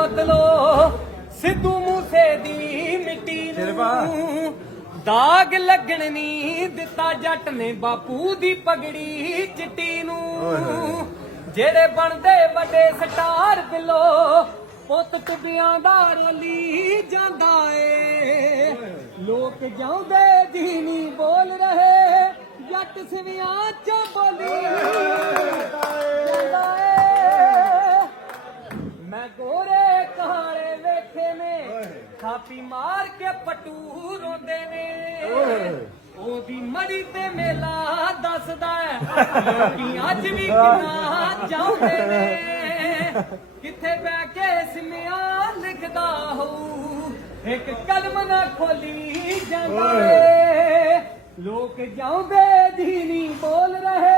ਬਦਲੋ ਸਿੱਧੂ ਮੂਸੇ ਦੀ ਮਿੱਟੀ ਨੂੰ। ਦਾਗ ਲੱਗਣ ਨਹੀਂ ਦਿੱਤਾ ਜੱਟ ਨੇ ਬਾਪੂ ਦੀ ਪਗੜੀ ਚਿੱਟੀ ਨੂੰ। ਜਿਹੜੇ ਬਣਦੇ ਵੱਡੇ ਸਟਾਰ ਬਿਲੋ ਪੁੱਤ ਟੁੱਬਿਆਂ ਦਾ ਰੋਲੀ ਜਾਂਦਾ ਏ। ਲੋਕ ਜਾਉਂਦੇ ਜੀ ਨਹੀਂ ਬੋਲ ਰਹੇ ਜੱਟ ਸਿਵਿਆਂ ਚ ਬੋਲੀ। ਗੋਰੇ ਕਾਲੇ ਵੇਖੇ ਨੇ। ਥਾਪੀ ਮਾਰ ਕੇ ਪਟੂ ਰੋਂਦੇ ਨੇ। ਉਹਦੀ ਮੜੀ ਤੇ ਮੇਲਾ ਦੱਸਦਾ ਹੈ ਲੋਕੀ ਅੱਜ ਵੀ ਕਿੰਨਾ ਚਾਹੁੰਦੇ ਨੇ। ਕਿੱਥੇ ਬਹਿ ਕੇ ਸਿਮਿਆ ਲਿਖਦਾ ਹੋਊ। ਇੱਕ ਕਲਮ ਨਾ ਖੋਲੀ ਜਾਂਦਾ ਲੋਕ ਜਾਉਂਦੇ ਦੀ ਨਹੀਂ ਬੋਲ ਰਹੇ।